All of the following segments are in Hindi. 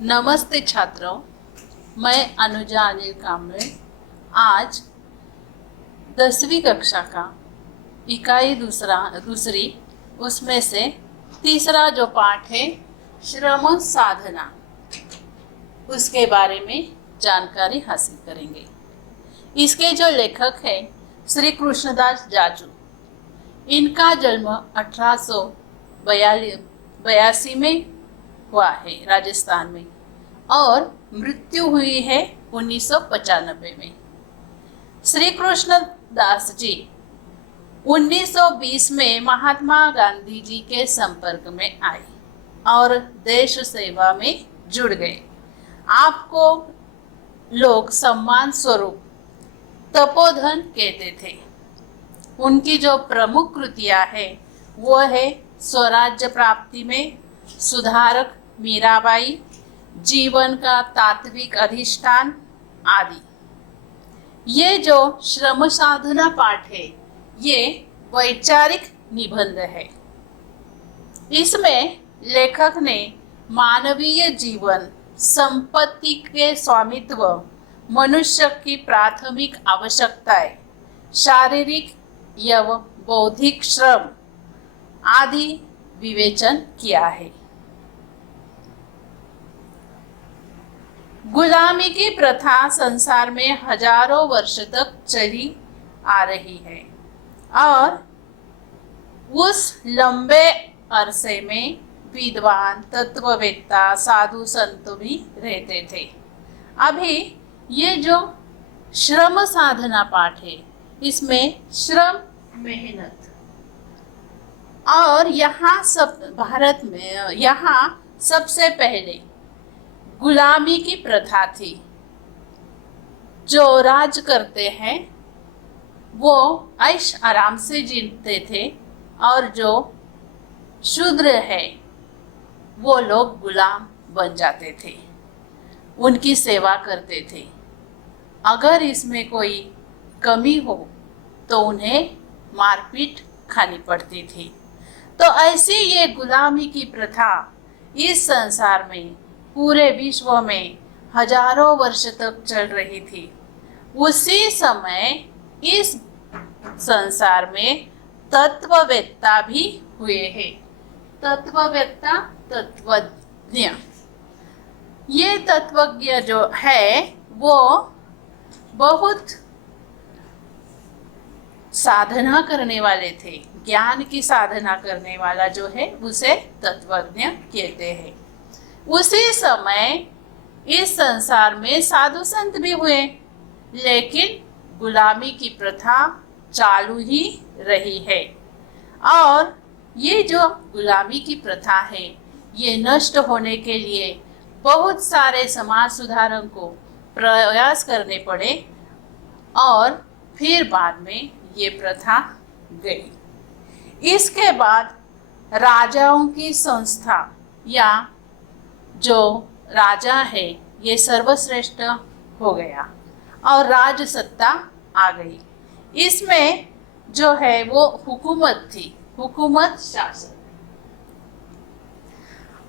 नमस्ते छात्रों, मैं अनुजा अनिल कांबळे। आज 10वीं कक्षा का इकाई दूसरी उसमें से तीसरा जो पाठ है श्रम साधना, उसके बारे में जानकारी हासिल करेंगे। इसके जो लेखक हैं श्री कृष्णदास जाजू। इनका जन्म 1882 में हुआ है राजस्थान में और मृत्यु हुई है 1995 में। श्री कृष्णदास जी 1920 में महात्मा गांधी जी के संपर्क में आए और देश सेवा में जुड़ गए। आपको लोग सम्मान स्वरूप तपोधन कहते थे। उनकी जो प्रमुख कृतियां है वो है स्वराज्य प्राप्ति में सुधारक मीराबाई, जीवन का तात्विक अधिष्ठान आदि। ये जो श्रम साधना पाठ है ये वैचारिक निबंध है। इसमें लेखक ने मानवीय जीवन, संपत्ति के स्वामित्व, मनुष्य की प्राथमिक आवश्यकताएं, शारीरिक एवं बौद्धिक श्रम आदि विवेचन किया है। गुलामी की प्रथा संसार में हजारों वर्ष तक चली आ रही है और उस लंबे अरसे में विद्वान, तत्ववेत्ता, साधु संत भी रहते थे। अभी ये जो श्रम साधना पाठ है इसमें श्रम, मेहनत, और यहाँ सब भारत में यहाँ सबसे पहले गुलामी की प्रथा थी। जो राज करते हैं वो ऐश आराम से जीते थे और जो शूद्र है वो लोग गुलाम बन जाते थे, उनकी सेवा करते थे। अगर इसमें कोई कमी हो तो उन्हें मारपीट खानी पड़ती थी। तो ऐसी ये गुलामी की प्रथा इस संसार में, पूरे विश्व में हजारों वर्ष तक चल रही थी। उसी समय इस संसार में तत्ववेत्ता भी हुए हैं। तत्ववेत्ता, तत्वज्ञ। ये तत्वज्ञ जो है वो बहुत साधना करने वाले थे। ज्ञान की साधना करने वाला जो है उसे तत्वज्ञ कहते हैं। उसी समय इस संसार में साधु संत भी हुए, लेकिन गुलामी की प्रथा चालू ही रही है। और ये जो गुलामी की प्रथा है ये नष्ट होने के लिए बहुत सारे समाज सुधारक को प्रयास करने पड़े और फिर बाद में ये प्रथा गई। इसके बाद राजाओं की संस्था या जो राजा है ये सर्वश्रेष्ठ हो गया और राज सत्ता आ गई। इसमें जो है वो हुकूमत थी, हुकूमत शासन।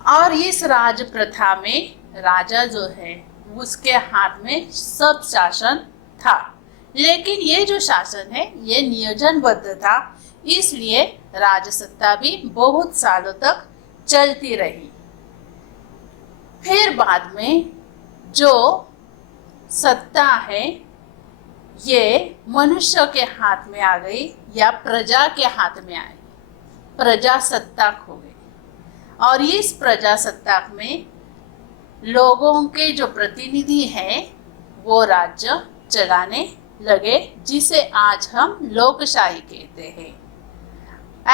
और इस राज प्रथा में राजा जो है उसके हाथ में सब शासन था, लेकिन ये जो शासन है ये नियोजनबद्ध था, इसलिए राजसत्ता भी बहुत सालों तक चलती रही। फिर बाद में जो सत्ता है ये मनुष्य के हाथ में आ गई या प्रजा के हाथ में आई, प्रजासत्ताक हो गई। और इस प्रजासत्ताक में लोगों के जो प्रतिनिधि हैं वो राज्य चलाने लगे, जिसे आज हम लोकशाही कहते हैं।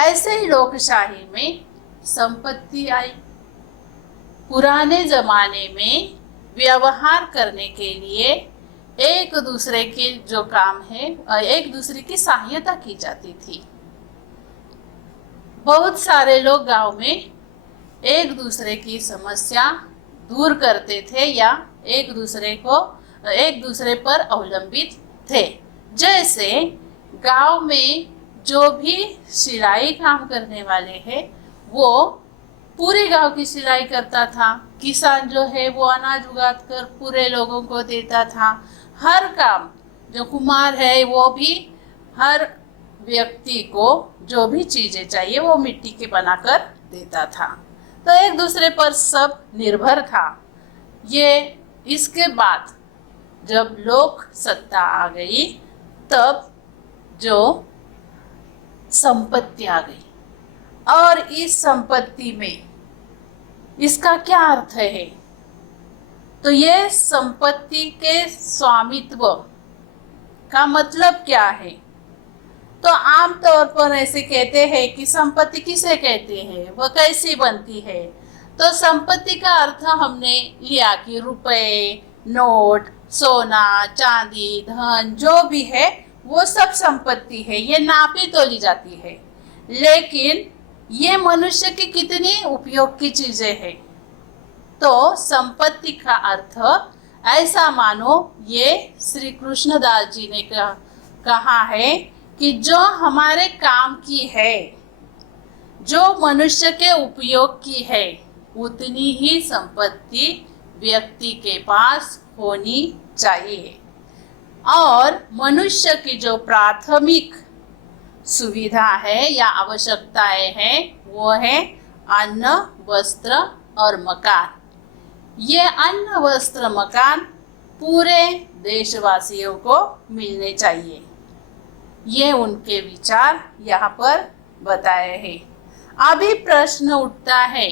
ऐसे ही लोकशाही में संपत्ति आई। पुराने जमाने में व्यवहार करने के लिए एक दूसरे के जो काम है, एक दूसरे की सहायता की जाती थी। बहुत सारे लोग गांव में एक दूसरे की समस्या दूर करते थे या एक दूसरे पर अवलंबित थे। जैसे गांव में जो भी सिलाई काम करने वाले हैं वो पूरे गांव की सिलाई करता था, किसान जो है वो अनाज उगा कर पूरे लोगों को देता था। हर काम जो कुम्हार है वो भी हर व्यक्ति को जो भी चीजें चाहिए वो मिट्टी के बनाकर देता था। तो एक दूसरे पर सब निर्भर था। ये इसके बाद जब लोक सत्ता आ गई तब जो संपत्ति आ गई, और इस संपत्ति में इसका क्या अर्थ है? तो ये संपत्ति के स्वामित्व का मतलब क्या है? तो आम तौर पर ऐसे कहते हैं कि संपत्ति किसे कहते हैं, वह कैसी बनती है। तो संपत्ति का अर्थ हमने लिया कि रुपए, नोट, सोना, चांदी, धन जो भी है वो सब संपत्ति है, ये नापी तोली जाती है। लेकिन ये मनुष्य की कितनी उपयोग की चीजें हैं। तो संपत्ति का अर्थ ऐसा मानो, ये श्री कृष्णदास जी ने कहा है कि जो हमारे काम की है, जो मनुष्य के उपयोग की है, उतनी ही संपत्ति व्यक्ति के पास होनी चाहिए। और मनुष्य की जो प्राथमिक सुविधा है या आवश्यकताएं हैं वो है अन्न, वस्त्र और मकान। ये अन्न, वस्त्र, मकान पूरे देशवासियों को मिलने चाहिए। ये उनके विचार यहाँ पर बताए हैं। अभी प्रश्न उठता है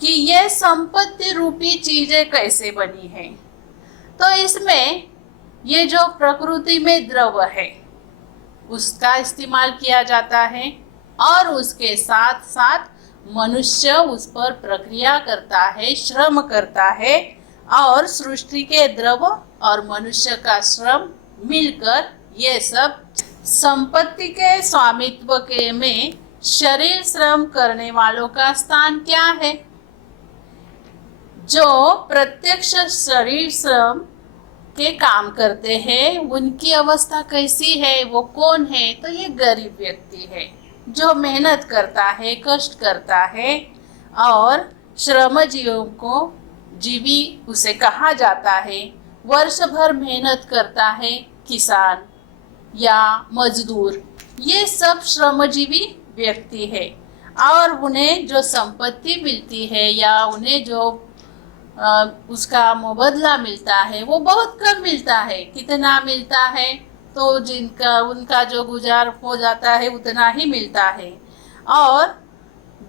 कि ये संपत्ति रूपी चीजें कैसे बनी है। तो इसमें ये जो प्रकृति में द्रव्य है उसका इस्तेमाल किया जाता है, और उसके साथ साथ मनुष्य उस पर प्रक्रिया करता है, श्रम करता है, और सृष्टि के द्रव्य और मनुष्य का श्रम मिलकर ये सब संपत्ति के स्वामित्व के में शरीर श्रम करने वालों का स्थान क्या है? जो प्रत्यक्ष शरीर श्रम के काम करते हैं उनकी अवस्था कैसी है, वो कौन है? तो ये गरीब व्यक्ति है जो मेहनत करता है, कष्ट करता है, और श्रमजीवियों को जीवी उसे कहा जाता है। वर्ष भर मेहनत करता है किसान या मजदूर, ये सब श्रमजीवी व्यक्ति है। और उन्हें जो संपत्ति मिलती है या उन्हें जो उसका मुबदला मिलता है वो बहुत कम मिलता है। कितना मिलता है? तो जिनका उनका जो गुजार हो जाता है उतना ही मिलता है। और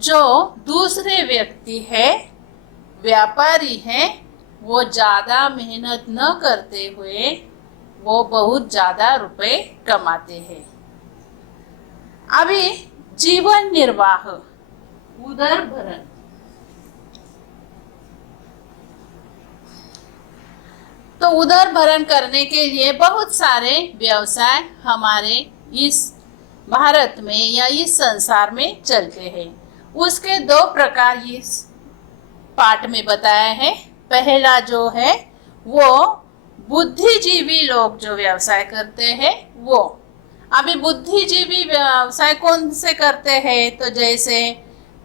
जो दूसरे व्यक्ति है, व्यापारी है, वो ज़्यादा मेहनत न करते हुए वो बहुत ज़्यादा रुपए कमाते हैं। अभी जीवन निर्वाह, उदर भरण। तो उदर भरण करने के लिए बहुत सारे व्यवसाय हमारे इस भारत में या इस संसार में चलते हैं। उसके दो प्रकार इस पाठ में बताया है। पहला जो है वो बुद्धिजीवी लोग जो व्यवसाय करते हैं वो। अभी बुद्धिजीवी व्यवसाय कौन से करते हैं? तो जैसे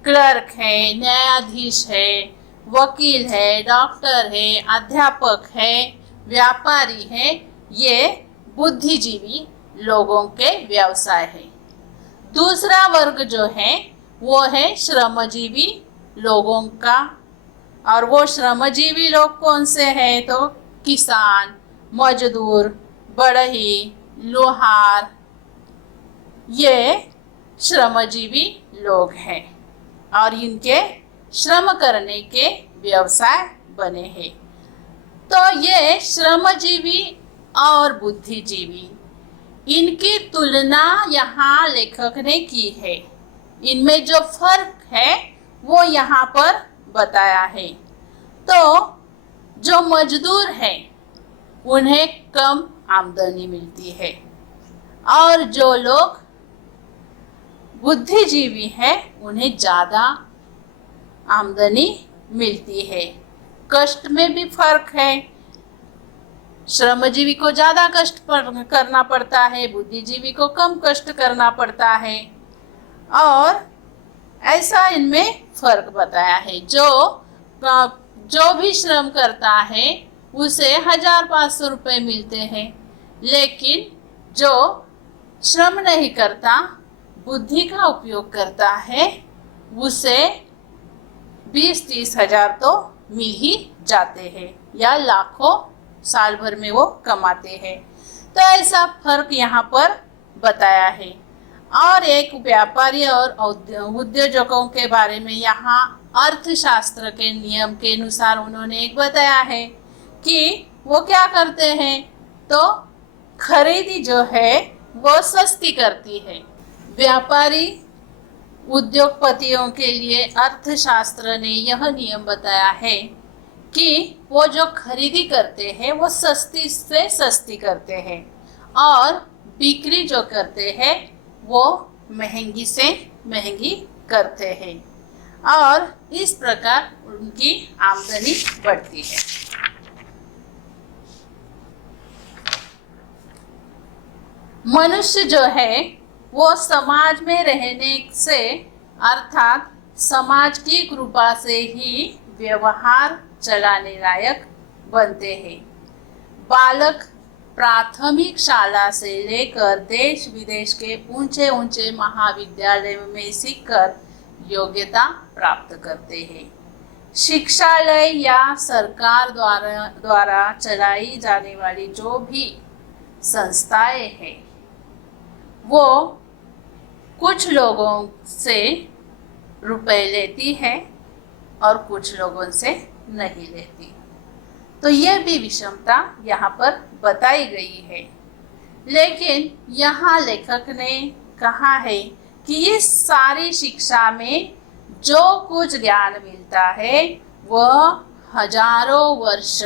क्लर्क है, न्यायाधीश है, वकील है, डॉक्टर है, अध्यापक है, व्यापारी है, ये बुद्धिजीवी लोगों के व्यवसाय है। दूसरा वर्ग जो है वो है श्रमजीवी लोगों का। और वो श्रमजीवी लोग कौन से हैं? तो किसान, मजदूर, बढ़ई, लोहार, ये श्रमजीवी लोग हैं और इनके श्रम करने के व्यवसाय बने हैं। तो ये श्रमजीवी और बुद्धिजीवी, इनकी तुलना यहाँ लेखक ने की है। इनमें जो फर्क है वो यहाँ पर बताया है। तो जो मजदूर हैं उन्हें कम आमदनी मिलती है, और जो लोग बुद्धिजीवी हैं उन्हें ज़्यादा आमदनी मिलती है। कष्ट में भी फर्क है। श्रमजीवी को ज़्यादा कष्ट करना पड़ता है, बुद्धिजीवी को कम कष्ट करना पड़ता है। और ऐसा इनमें फर्क बताया है। जो भी श्रम करता है उसे 1500 रुपये मिलते हैं, लेकिन जो श्रम नहीं करता, बुद्धि का उपयोग करता है, उसे 20-30 हजार तो मिल ही जाते हैं या लाखों साल भर में वो कमाते हैं। तो ऐसा फर्क यहाँ पर बताया है। और एक व्यापारी और उद्योजकों के बारे में यहाँ अर्थशास्त्र के नियम के अनुसार उन्होंने एक बताया है कि वो क्या करते हैं, तो खरीदी जो है वो सस्ती करती है। व्यापारी उद्योगपतियों के लिए अर्थशास्त्र ने यह नियम बताया है कि वो जो खरीदी करते हैं वो सस्ती से सस्ती करते हैं और बिक्री जो करते हैं वो महंगी से महंगी करते हैं, और इस प्रकार उनकी आमदनी बढ़ती है। मनुष्य जो है वो समाज में रहने से अर्थात समाज की कृपा से ही व्यवहार चलाने लायक बनते हैं। बालक प्राथमिक शाला से लेकर देश विदेश के ऊंचे ऊंचे महाविद्यालयों में सीखकर योग्यता प्राप्त करते हैं। शिक्षालय या सरकार द्वारा चलाई जाने वाली जो भी संस्थाएं हैं वो कुछ लोगों से रुपए लेती है और कुछ लोगों से नहीं लेती। तो यह भी विषमता यहाँ पर बताई गई है। लेकिन यहाँ लेखक ने कहा है कि इस सारी शिक्षा में जो कुछ ज्ञान मिलता है वह हजारों वर्ष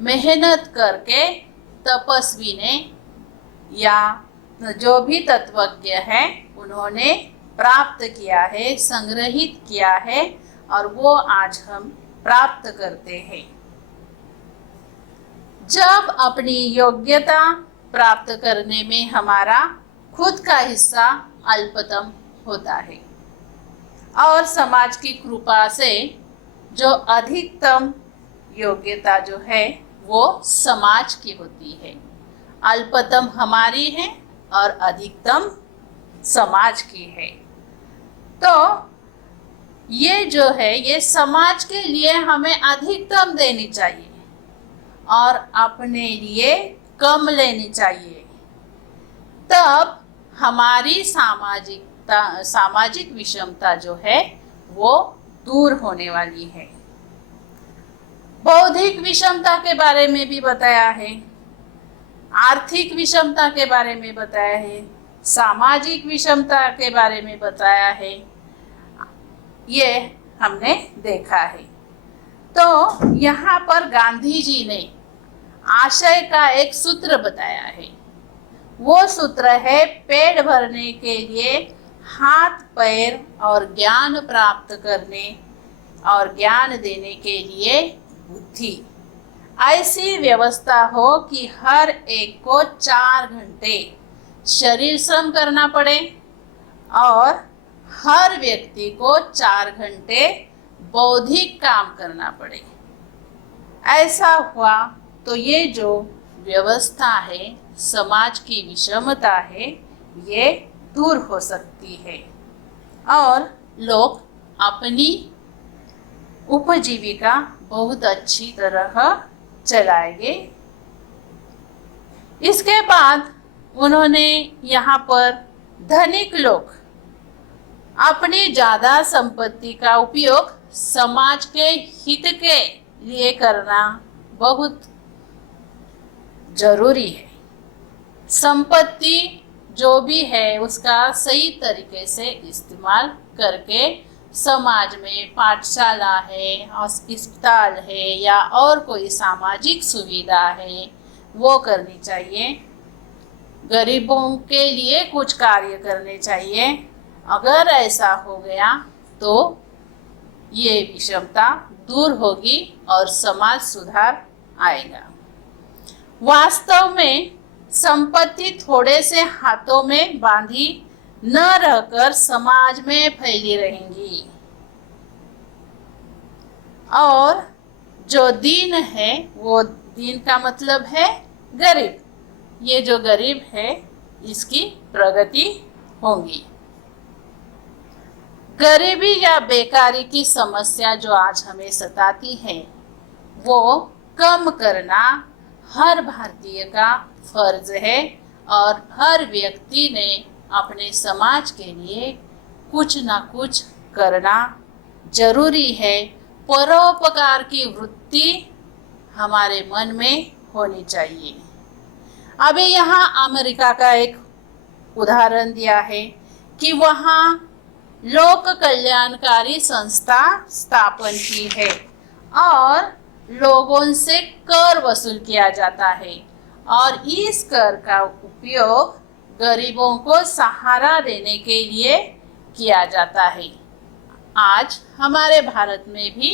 मेहनत करके तपस्वी ने या जो भी तत्वज्ञ है उन्होंने प्राप्त किया है, संग्रहित किया है, और वो आज हम प्राप्त करते हैं। जब अपनी योग्यता प्राप्त करने में हमारा खुद का हिस्सा अल्पतम होता है और समाज की कृपा से जो अधिकतम योग्यता जो है वो समाज की होती है। अल्पतम हमारी है और अधिकतम समाज की है। तो ये जो है ये समाज के लिए हमें अधिकतम देनी चाहिए और अपने लिए कम लेनी चाहिए। तब हमारी सामाजिक विषमता जो है वो दूर होने वाली है। बौद्धिक विषमता के बारे में भी बताया है, आर्थिक विषमता के बारे में बताया है, सामाजिक विषमता के बारे में बताया है, ये हमने देखा है। तो यहाँ पर गांधी जी ने आशय का एक सूत्र बताया है। वो सूत्र है पेट भरने के लिए हाथ पैर और ज्ञान प्राप्त करने और ज्ञान देने के लिए बुद्धि। ऐसी व्यवस्था हो कि हर एक को 4 घंटे शरीर श्रम करना पड़े और हर व्यक्ति को 4 घंटे बौद्धिक काम करना पड़े। ऐसा हुआ तो ये जो व्यवस्था है, समाज की विषमता है, ये दूर हो सकती है और लोग अपनी उपजीविका बहुत अच्छी तरह चलाएंगे। इसके बाद उन्होंने यहाँ पर धनिक लोग अपनी ज्यादा संपत्ति का उपयोग समाज के हित के लिए करना बहुत जरूरी है। संपत्ति जो भी है उसका सही तरीके से इस्तेमाल करके समाज में पाठशाला है, अस्पताल है या और कोई सामाजिक सुविधा है वो करनी चाहिए। गरीबों के लिए कुछ कार्य करने चाहिए। अगर ऐसा हो गया तो ये विषमता दूर होगी और समाज सुधार आएगा। वास्तव में संपत्ति थोड़े से हाथों में बांधी न रहकर समाज में फैली रहेंगी। और जो दीन है वो दीन का मतलब है गरीब, ये जो गरीब है इसकी प्रगति होगी। गरीबी या बेकारी की समस्या जो आज हमें सताती है वो कम करना हर भारतीय का फर्ज है और हर व्यक्ति ने अपने समाज के लिए कुछ ना कुछ करना जरूरी है। परोपकार की वृत्ति हमारे मन में होनी चाहिए। अभी यहाँ अमेरिका का एक उदाहरण दिया है कि वहाँ लोक कल्याणकारी संस्था स्थापन की है और लोगों से कर वसूल किया जाता है और इस कर का उपयोग गरीबों को सहारा देने के लिए किया जाता है। आज हमारे भारत में भी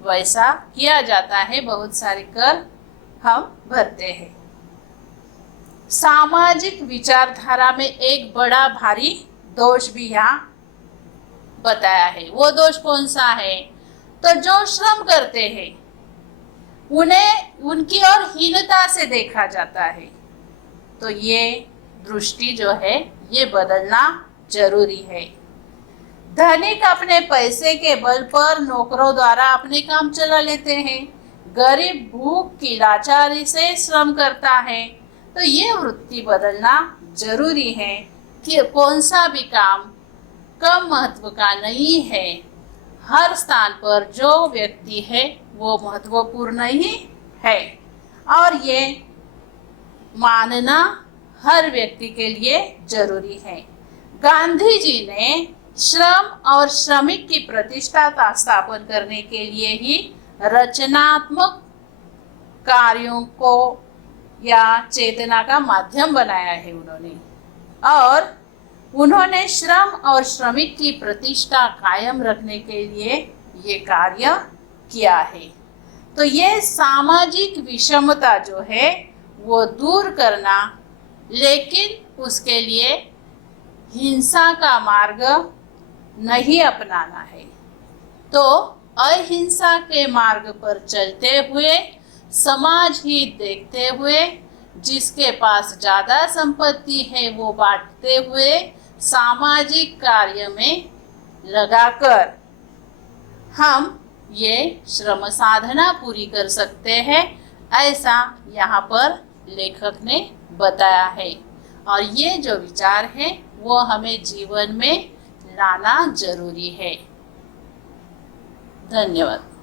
वैसा किया जाता है, बहुत सारे कर हम भरते हैं। सामाजिक विचारधारा में एक बड़ा भारी दोष भी यहाँ बताया है। वो दोष कौन सा है? तो जो श्रम करते हैं उन्हें उनकी ओर हीनता से देखा जाता है। तो ये दृष्टि जो है ये बदलना जरूरी है। धनिक अपने पैसे के बल पर नौकरों द्वारा अपने काम चला लेते हैं, गरीब भूख की लाचारी से श्रम करता है। तो ये वृत्ति बदलना जरूरी है कि कौन सा भी काम कम महत्व का नहीं है। हर स्थान पर जो व्यक्ति है वो महत्वपूर्ण ही है और ये मानना हर व्यक्ति के लिए जरूरी है। गांधी जी ने श्रम और श्रमिक की प्रतिष्ठा का स्थापन करने के लिए ही रचनात्मक कार्यों को या चेतना का माध्यम बनाया है और उन्होंने श्रम और श्रमिक की प्रतिष्ठा कायम रखने के लिए ये कार्य किया है। तो ये सामाजिक विषमता जो है वो दूर करना, लेकिन उसके लिए हिंसा का मार्ग नहीं अपनाना है। तो अहिंसा के मार्ग पर चलते हुए, समाज हित देखते हुए, जिसके पास ज़्यादा संपत्ति है वो बांटते हुए सामाजिक कार्य में लगाकर हम ये श्रम साधना पूरी कर सकते हैं, ऐसा यहाँ पर लेखक ने बताया है। और ये जो विचार है वो हमें जीवन में लाना जरूरी है। धन्यवाद।